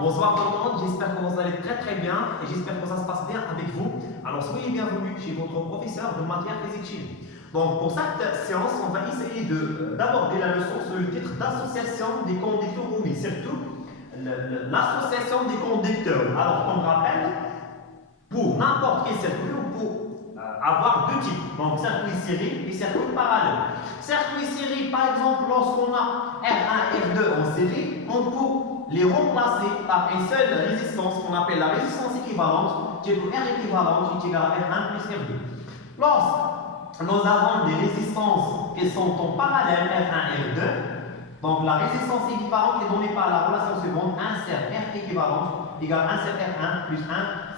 bonsoir tout le monde, j'espère que vous allez très bien et j'espère que ça se passe bien avec vous. Alors soyez bienvenus chez votre professeur de matière physique chimie. Donc pour cette séance, on va essayer d'aborder la leçon sur le titre d'association des conducteurs ou surtout l'association des conducteurs. Alors comme rappel, pour n'importe quel circuit ou pour avoir deux types, donc circuit série et circuit parallèle. Circuit série, par exemple, lorsqu'on a R1 et R2 en série, on peut les remplacer par une seule résistance qu'on appelle la résistance équivalente, qui est R équivalente qui est égale à R1 plus R2. Lorsque nous avons des résistances qui sont en parallèle R1 et R2, donc la résistance équivalente est donnée par la relation suivante, 1 sur R équivalente égale 1 sur R1 plus 1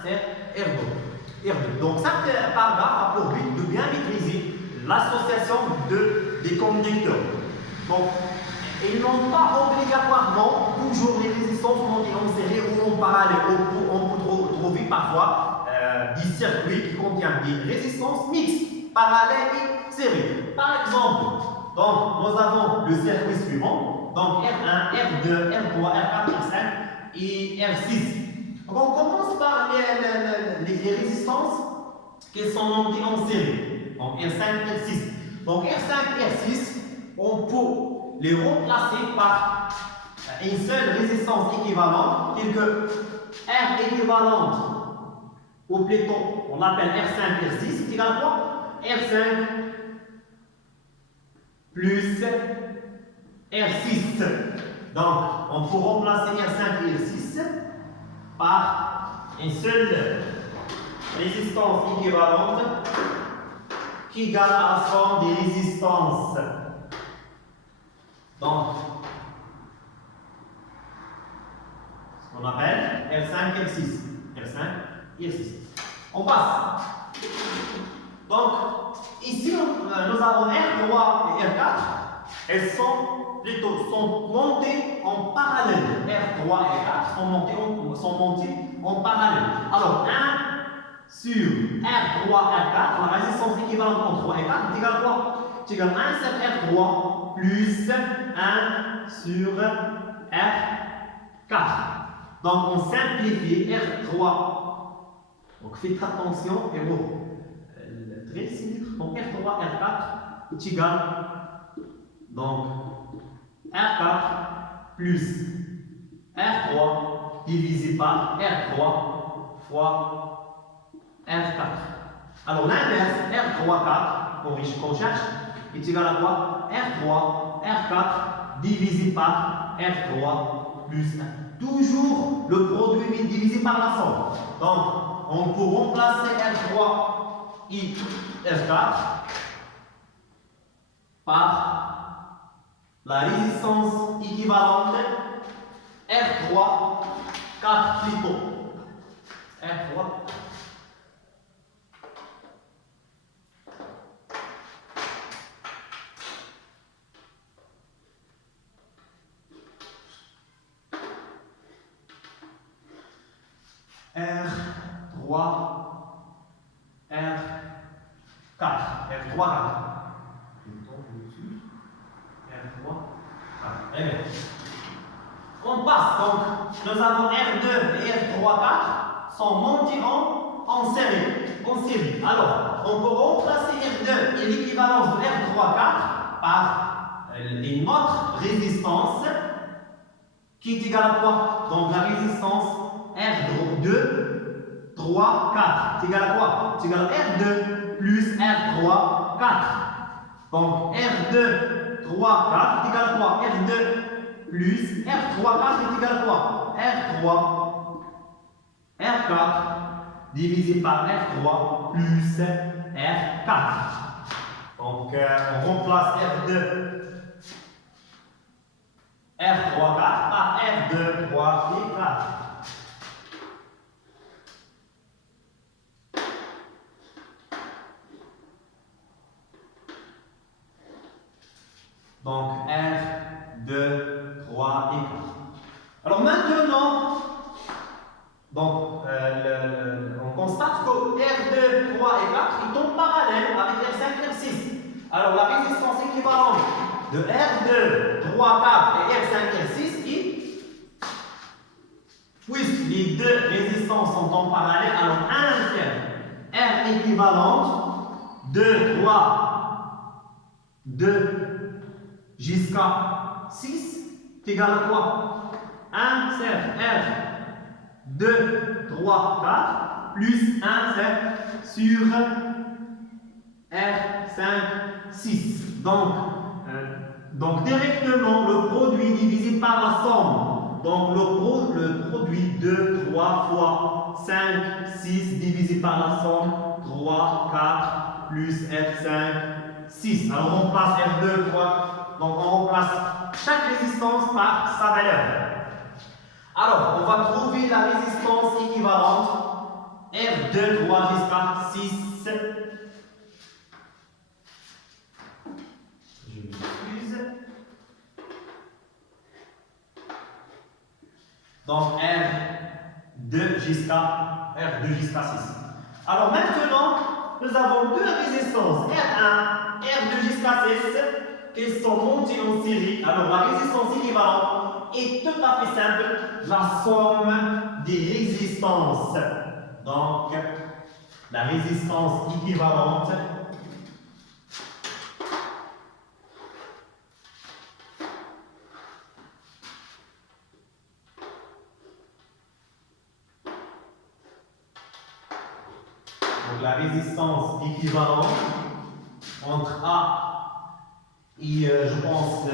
sur R2. Donc cet paragraphe a pour but de bien maîtriser l'association des conducteurs. Donc, ils n'ont pas obligatoirement toujours les résistances montées en série ou en parallèle. On peut trouver parfois des circuits qui contiennent des résistances mixtes, parallèles et séries. Par exemple, donc, nous avons le circuit suivant, donc R1, R2, R3, R4, R5 et R6. Donc, on commence par les résistances qui sont montées en série. Donc R5, R6. Donc R5, R6, on peut les remplacer par une seule résistance équivalente, telle que R équivalente au plateau, on appelle R5, R6, c'est égal à quoi? R5 plus R6. Donc, on peut remplacer R5 et R6 par une seule résistance équivalente qui égale à la somme des résistances. Donc, ce qu'on appelle R5, R6. R5, R6. On passe. Donc, ici, nous avons R3 et R4. Elles sont montées en parallèle. R3 et R4 sont montées en parallèle. Alors, 1 sur R3, R4, la résistance équivalente entre 3 et 4 est égale à quoi? C'est égal à 1 sur R3 plus 1 sur R4. Donc on simplifie R3. Donc faites attention et le trait symétrique. Donc R3, R4 est égal donc R4 plus R3 divisé par R3 fois R4. Alors l'inverse, R3, 4, qu'on cherche, est égal à quoi? R3, R4 divisé par R3 plus 1. Toujours le produit divisé par la somme. Donc, on peut remplacer R3 et R4 par la résistance équivalente R3, 4 plutôt. R3. R3, R4, R3, 4. Très bien. On passe donc, nous avons R2 et R3, 4 sont montés en série. Alors, on peut remplacer R2 et l'équivalence de R3, 4 par une autre résistance qui est égale à quoi? Donc la résistance R2, 3, 4. C'est égal à quoi? C'est égal à R2 plus R3, 4. Donc R2, 3, 4 est égal à quoi? R2 plus R3, 4 est égal à quoi? R3, R4 divisé par R3 plus R4. Donc on remplace R2, R3, 4 par R2, 3 et 4. Donc R, 2, 3 et 4. Alors maintenant, donc, on constate que R2, 3 et 4 ils sont parallèles avec R5 et R6. Alors la résistance équivalente de R2, 3, 4 et R5 et R6 est Puisque les deux résistances sont en parallèle, alors 1 tiers R équivalente 2, 3, 2 jusqu'à 6 est égal à quoi? 1 tiers R 2, 3, 4 plus 1 tiers sur R 5, 6. Donc directement le produit divisé par la somme. Donc le produit 2, 3 fois 5, 6 divisé par la somme 3, 4 plus R5, 6. Alors on place R2, 3. Donc on remplace chaque résistance par sa valeur. Alors on va trouver la résistance équivalente R2, 3 jusqu'à 6. Donc R2 jusqu'à 6. Alors maintenant, nous avons deux résistances, R1, R2 jusqu'à 6, qui sont montées en série. Alors la résistance équivalente est tout à fait simple, la somme des résistances. Donc la résistance équivalente la résistance équivalente entre A et je pense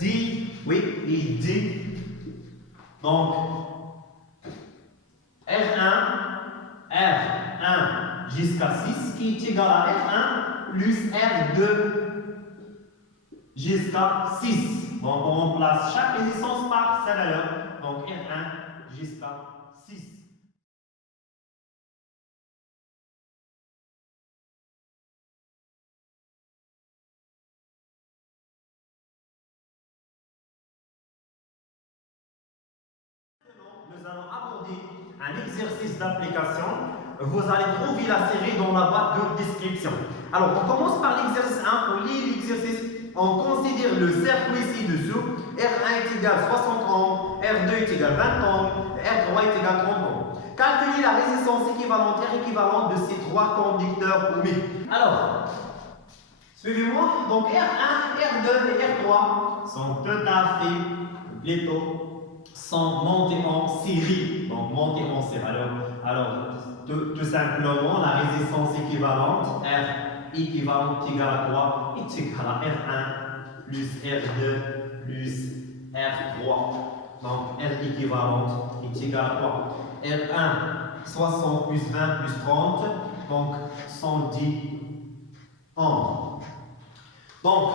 D, oui, et D. Donc R1 jusqu'à 6 qui est égal à R1 plus R2 jusqu'à 6. Donc on remplace chaque résistance par sa valeur. Donc R1 jusqu'à 6. Nous allons aborder un exercice d'application. Vous allez trouver la série dans la boîte de description. Alors, on commence par l'exercice 1. Pour lire l'exercice, on considère le circuit ci-dessous. R1 est égal à 60 ohms, R2 est égal à 20 ohms, R3 est égal à 30 ohms. Calculez la résistance équivalente R équivalente de ces trois conducteurs ohmiques. Alors, suivez-moi. Donc, R1, R2 et R3 sont tout à fait plutôt sont montés en série. Donc, montés en série. Alors tout simplement, la résistance équivalente, R équivalente égale à quoi? Est égal à R1 plus R2 plus R3. Donc, R équivalente est égal à quoi? R1, 60 plus 20 plus 30, donc 110 ohms. Donc,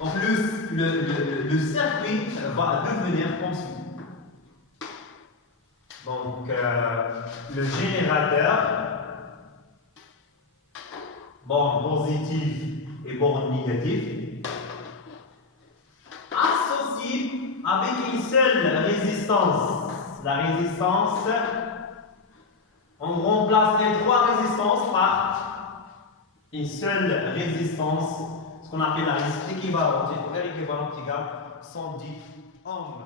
en plus, le circuit va devenir comme suit. Donc, le générateur, borne positive et borne négative, associé avec une seule résistance. La résistance, on remplace les trois résistances par une seule résistance, ce qu'on appelle la résistance équivalente. R équivalente égale 110 ohms.